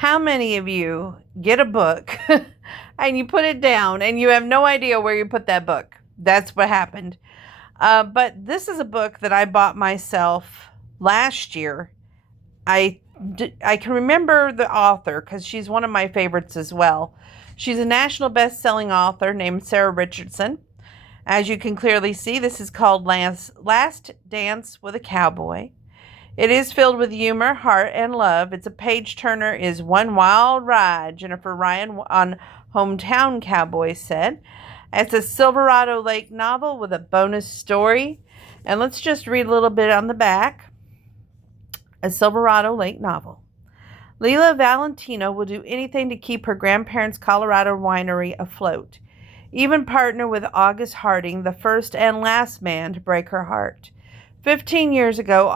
How many of you get a book and you put it down and you have no idea where you put that book? That's what happened. But this is a book that I bought myself last year. I can remember the author because she's one of my favorites as well. She's a national best-selling author named Sara Richardson. As you can clearly see, this is called Last Dance with a Cowboy. It is filled with humor, heart, and love. It's a page-turner is One Wild Ride, Jennifer Ryan on Hometown Cowboy said. It's a Silverado Lake novel with a bonus story. And let's just read a little bit on the back. A Silverado Lake novel. Leila Valentino will do anything to keep her grandparents' Colorado winery afloat. Even partner with August Harding, the first and last man to break her heart. 15 years ago,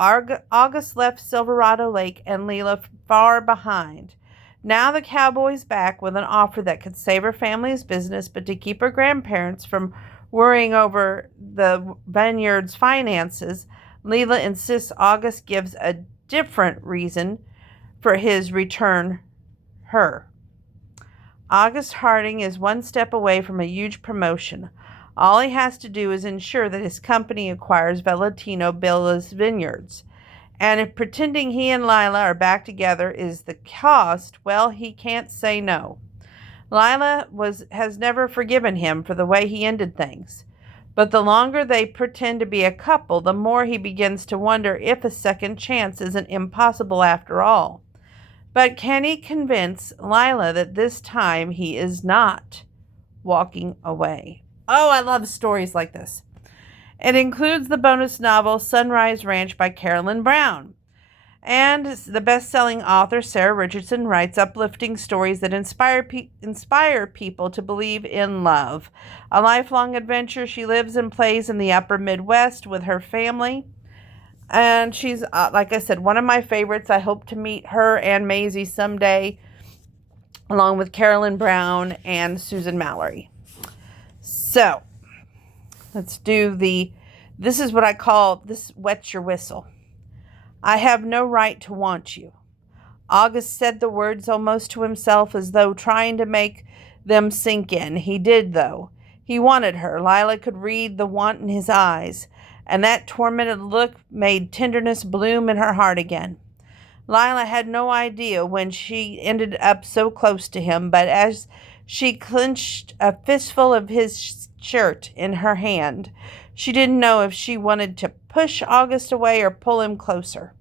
August left Silverado Lake and Leila far behind. Now the cowboy's back with an offer that could save her family's business, but to keep her grandparents from worrying over the vineyard's finances, Leila insists August gives a different reason for his return her. August Harding is one step away from a huge promotion. All he has to do is ensure that his company acquires Valentino Billa's vineyards. And if pretending he and Lila are back together is the cost, well, he can't say no. Lila has never forgiven him for the way he ended things. But the longer they pretend to be a couple, the more he begins to wonder if a second chance isn't impossible after all. But can he convince Lila that this time he is not walking away? Oh, I love stories like this. It includes the bonus novel Sunrise Ranch by Carolyn Brown. And the best-selling author Sara Richardson writes uplifting stories that inspire people to believe in love. A lifelong adventure, she lives and plays in the upper Midwest with her family. And she's, like I said, one of my favorites. I hope to meet her and Maisie someday, along with Carolyn Brown and Susan Mallory. So, let's do this is what I call, this wets your whistle. I have no right to want you. August said the words almost to himself as though trying to make them sink in. He did, though. He wanted her. Lila could read the want in his eyes, and that tormented look made tenderness bloom in her heart again. Lila had no idea when she ended up so close to him, but as she clenched a fistful of his shirt in her hand, she didn't know if she wanted to push August away or pull him closer.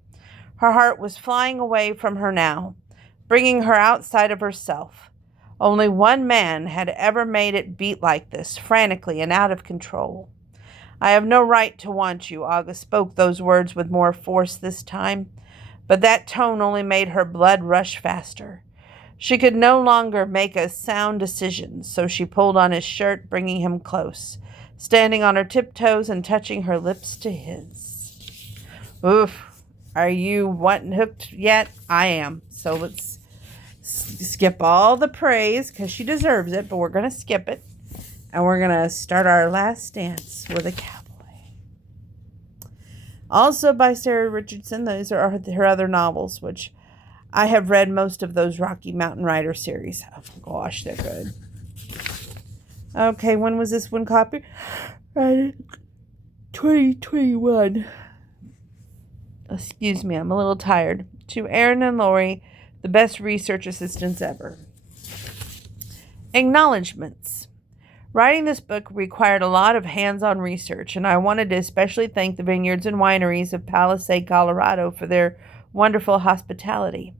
Her heart was flying away from her now, bringing her outside of herself. Only one man had ever made it beat like this, frantically and out of control. I have no right to want you. August spoke those words with more force this time, but that tone only made her blood rush faster. She could no longer make a sound decision, so she pulled on his shirt, bringing him close, standing on her tiptoes and touching her lips to his. Oof. Are you hooked yet? I am. So let's skip all the praise because she deserves it, but we're going to skip it. And we're going to start our last dance with a cowboy. Also by Sara Richardson. Those are her other novels, which I have read most of those Rocky Mountain Rider series. Oh, gosh, they're good. Okay, when was this one copyrighted? 2021. Excuse me, I'm a little tired. To Erin and Lori, the best research assistants ever. Acknowledgements. Writing this book required a lot of hands-on research, and I wanted to especially thank the vineyards and wineries of Palisade, Colorado for their wonderful hospitality.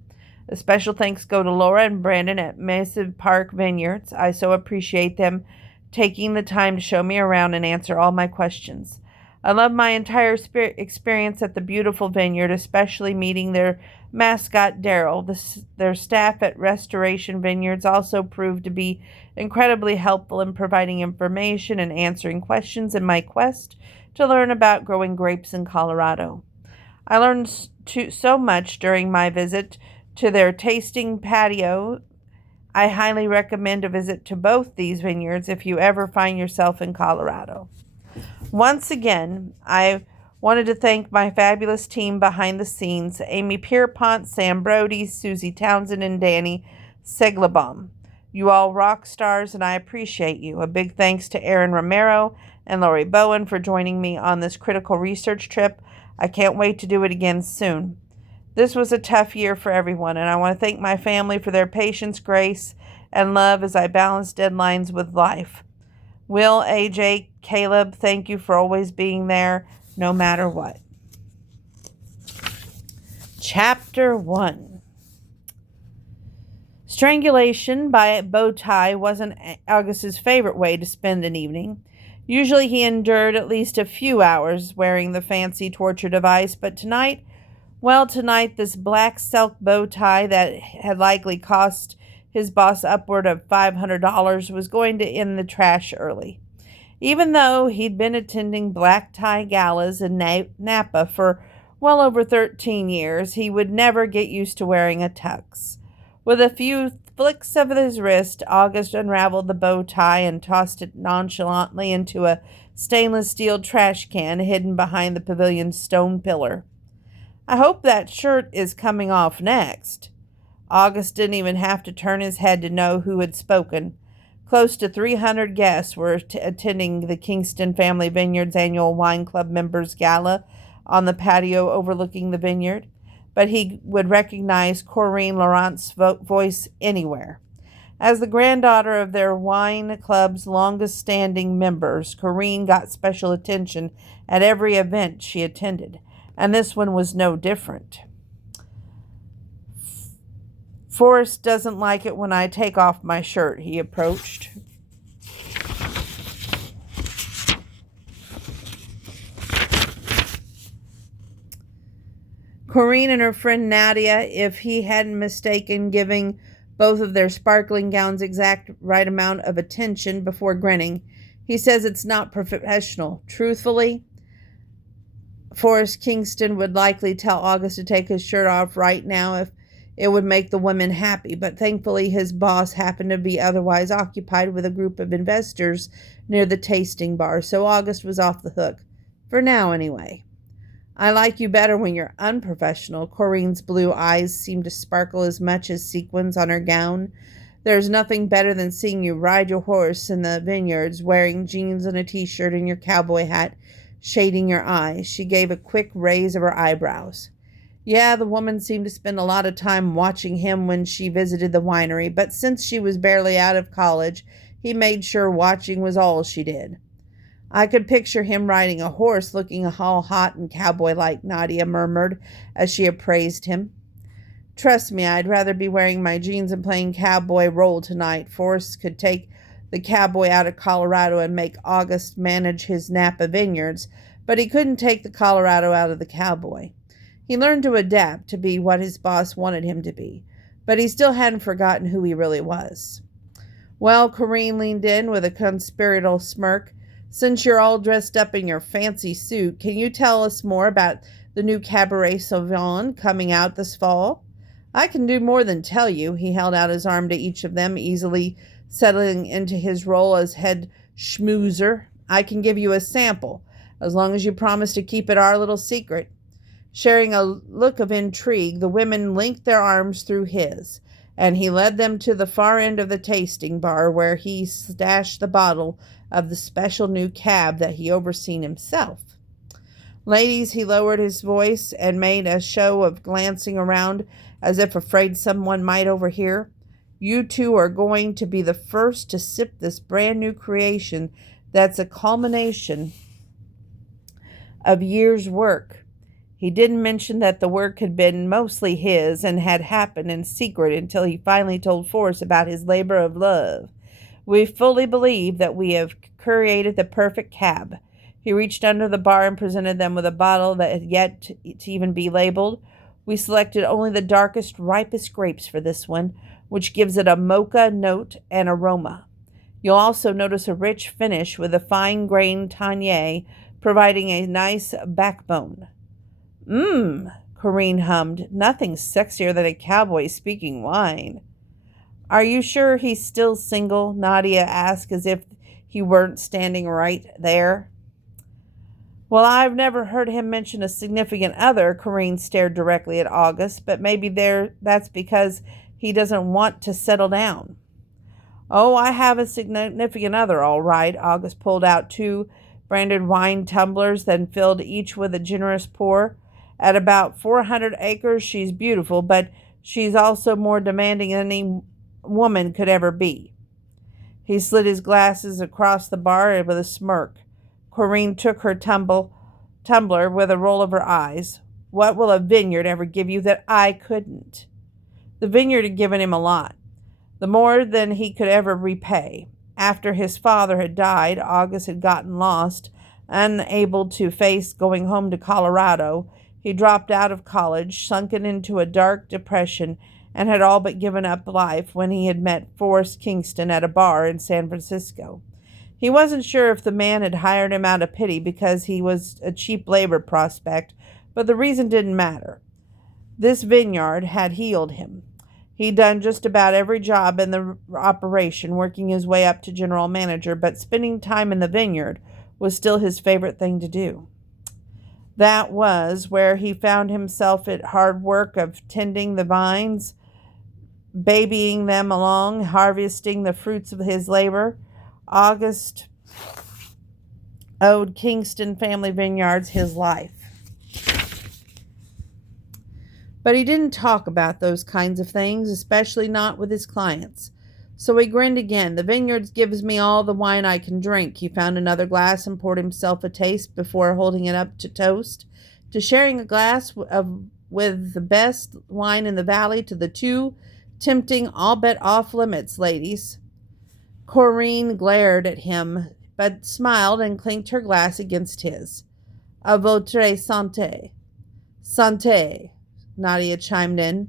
A special thanks go to Laura and Brandon at Massive Park Vineyards. I so appreciate them taking the time to show me around and answer all my questions. I love my entire experience at the beautiful vineyard, especially meeting their mascot, Daryl. Their staff at Restoration Vineyards also proved to be incredibly helpful in providing information and answering questions in my quest to learn about growing grapes in Colorado. I learned so much during my visit to their tasting patio. I highly recommend a visit to both these vineyards if you ever find yourself in Colorado. Once again, I Wanted to thank my fabulous team behind the scenes, Amy Pierpont, Sam Brody, Susie Townsend, and Danny Seglebaum. You all rock stars, and I appreciate you. A big thanks to Aaron Romero and Lori Bowen for joining me on this critical research trip. I can't wait to do it again soon. This was a tough year for everyone, and I want to thank my family for their patience, grace, and love as I balance deadlines with life. Will, AJ, Caleb, thank you for always being there, no matter what. Chapter 1. Strangulation by bow tie wasn't August's favorite way to spend an evening. Usually he endured at least a few hours wearing the fancy torture device, but tonight, this black silk bow tie that had likely cost his boss upward of $500 was going to end the trash early. Even though he'd been attending black tie galas in Napa for well over 13 years, he would never get used to wearing a tux. With a few flicks of his wrist, August unraveled the bow tie and tossed it nonchalantly into a stainless steel trash can hidden behind the pavilion's stone pillar. I hope that shirt is coming off next. August didn't even have to turn his head to know who had spoken. Close to 300 guests were attending the Kingston Family Vineyards annual wine club members gala on the patio overlooking the vineyard, but he would recognize Corinne Laurent's voice anywhere. As the granddaughter of their wine club's longest-standing members, Corinne got special attention at every event she attended, and this one was no different. Forrest doesn't like it when I take off my shirt, he approached. Corinne and her friend Nadia, if he hadn't mistaken, giving both of their sparkling gowns exact right amount of attention before grinning. He says it's not professional. Truthfully, Forrest Kingston would likely tell August to take his shirt off right now if it would make the women happy, but thankfully his boss happened to be otherwise occupied with a group of investors near the tasting bar, so August was off the hook. For now, anyway. I like you better when you're unprofessional. Corinne's blue eyes seemed to sparkle as much as sequins on her gown. There's nothing better than seeing you ride your horse in the vineyards, wearing jeans and a t-shirt and your cowboy hat, shading your eyes. She gave a quick raise of her eyebrows. Yeah, the woman seemed to spend a lot of time watching him when she visited the winery, but since she was barely out of college, he made sure watching was all she did. I could picture him riding a horse looking all hot and cowboy-like, Nadia murmured as she appraised him. Trust me, I'd rather be wearing my jeans and playing cowboy role tonight. Forrest could take the cowboy out of Colorado and make August manage his Napa vineyards, but he couldn't take the Colorado out of the cowboy. He learned to adapt to be what his boss wanted him to be, but he still hadn't forgotten who he really was. Well, Corinne leaned in with a conspiratorial smirk. Since you're all dressed up in your fancy suit, can you tell us more about the new Cabaret Sauvignon coming out this fall? I can do more than tell you. He held out his arm to each of them, easily settling into his role as head schmoozer. I can give you a sample, as long as you promise to keep it our little secret. Sharing a look of intrigue, the women linked their arms through his, and he led them to the far end of the tasting bar where he stashed the bottle of the special new cab that he overseen himself. Ladies, he lowered his voice and made a show of glancing around as if afraid someone might overhear. You two are going to be the first to sip this brand new creation that's a culmination of years' work. He didn't mention that the work had been mostly his and had happened in secret until he finally told Forrest about his labor of love. We fully believe that we have created the perfect cab. He reached under the bar and presented them with a bottle that had yet to even be labeled. We selected only the darkest, ripest grapes for this one, which gives it a mocha note and aroma. You'll also notice a rich finish with a fine-grained Tanier, providing a nice backbone. Corinne hummed. Nothing sexier than a cowboy speaking wine. Are you sure he's still single? Nadia asked as if he weren't standing right there. Well, I've never heard him mention a significant other. Corrine stared directly at August, but maybe that's because he doesn't want to settle down. Oh, I have a significant other, all right. August pulled out two branded wine tumblers, then filled each with a generous pour. At about 400 acres, she's beautiful, but she's also more demanding than any woman could ever be. He slid his glasses across the bar with a smirk. Corrine took her tumbler with a roll of her eyes. What will a vineyard ever give you that I couldn't? The vineyard had given him a lot, the more than he could ever repay. After his father had died, August had gotten lost, unable to face going home to Colorado. He dropped out of college, sunken into a dark depression, and had all but given up life when he had met Forrest Kingston at a bar in San Francisco. He wasn't sure if the man had hired him out of pity because he was a cheap labor prospect, but the reason didn't matter. This vineyard had healed him. He'd done just about every job in the operation, working his way up to general manager, but spending time in the vineyard was still his favorite thing to do. That was where he found himself at hard work of tending the vines, babying them along, harvesting the fruits of his labor. August owed Kingston Family Vineyards his life. But he didn't talk about those kinds of things, especially not with his clients. So he grinned again. The vineyards gives me all the wine I can drink. He found another glass and poured himself a taste before holding it up to toast, to sharing a glass with the best wine in the valley, to the two tempting, all bet off-limits ladies. Corrine glared at him, but smiled and clinked her glass against his. A votre santé. Santé, Nadia chimed in.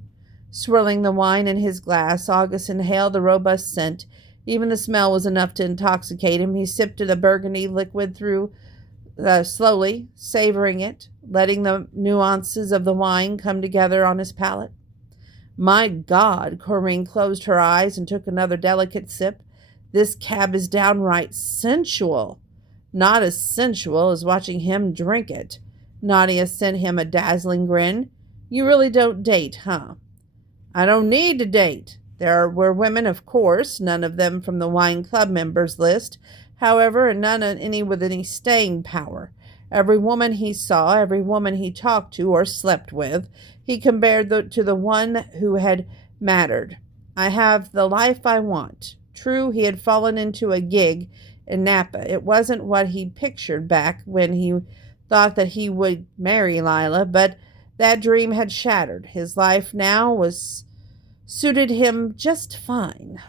Swirling the wine in his glass, August inhaled the robust scent. Even the smell was enough to intoxicate him. He sipped the burgundy liquid slowly, savoring it, letting the nuances of the wine come together on his palate. My God, Corrine closed her eyes and took another delicate sip. This cab is downright sensual. Not as sensual as watching him drink it. Nadia sent him a dazzling grin. You really don't date, huh? I don't need to date. There were women, of course, none of them from the wine club members list, however, and none any with any staying power. Every woman he saw, every woman he talked to or slept with, he compared to the one who had mattered. I have the life I want. True, he had fallen into a gig in Napa. It wasn't what he pictured back when he thought that he would marry Lila, but that dream had shattered. His life now suited him just fine.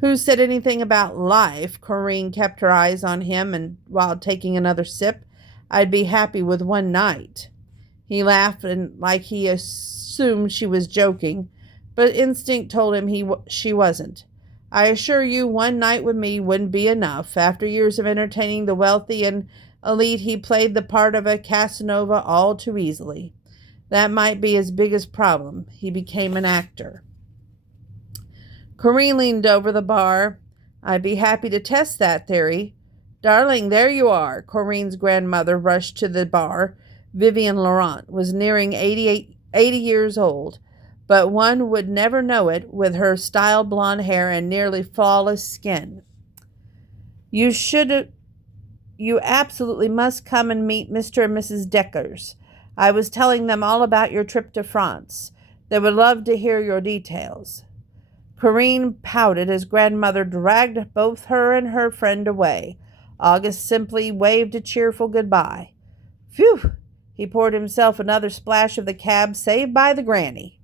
Who said anything about life? Corrine kept her eyes on him, and while taking another sip, I'd be happy with one night. He laughed, and like he assumed she was joking, but instinct told him she wasn't. I assure you, one night with me wouldn't be enough. After years of entertaining the wealthy and elite, he played the part of a Casanova all too easily. That might be his biggest problem. He became an actor. Corrine leaned over the bar. I'd be happy to test that theory. Darling, there you are. Corrine's grandmother rushed to the bar. Vivian Laurent was nearing 80 years old, but one would never know it with her style blonde hair and nearly flawless skin. You absolutely must come and meet Mr. and Mrs. Deckers. I was telling them all about your trip to France. They would love to hear your details. Corrine pouted as grandmother dragged both her and her friend away. August simply waved a cheerful goodbye. Phew! He poured himself another splash of the cab, saved by the granny.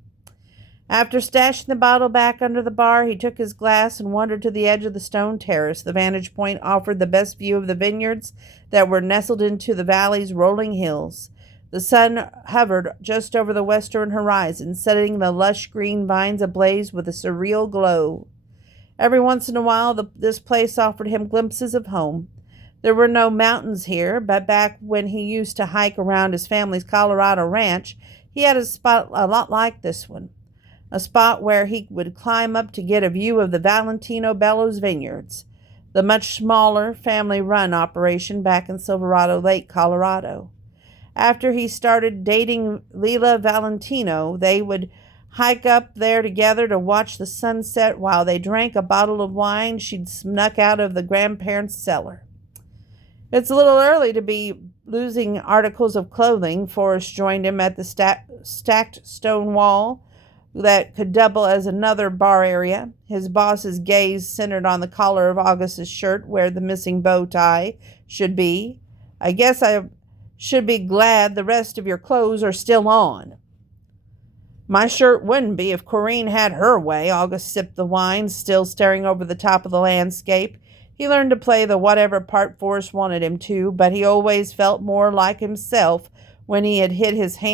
After stashing the bottle back under the bar, he took his glass and wandered to the edge of the stone terrace. The vantage point offered the best view of the vineyards that were nestled into the valley's rolling hills. The sun hovered just over the western horizon, setting the lush green vines ablaze with a surreal glow. Every once in a while, this place offered him glimpses of home. There were no mountains here, but back when he used to hike around his family's Colorado ranch, he had a spot a lot like this one. A spot where he would climb up to get a view of the Valentino Bellows vineyards. the much smaller family-run operation back in Silverado Lake, Colorado. After he started dating Leela Valentino, they would hike up there together to watch the sunset while they drank a bottle of wine she'd snuck out of the grandparents' cellar. It's a little early to be losing articles of clothing. Forrest joined him at the stacked stone wall that could double as another bar area. His boss's gaze centered on the collar of August's shirt where the missing bow tie should be. I guess I should be glad the rest of your clothes are still on. My shirt wouldn't be if Corinne had her way. August sipped the wine, still staring over the top of the landscape. He learned to play the whatever part Forrest wanted him to, but he always felt more like himself when he had hit his hand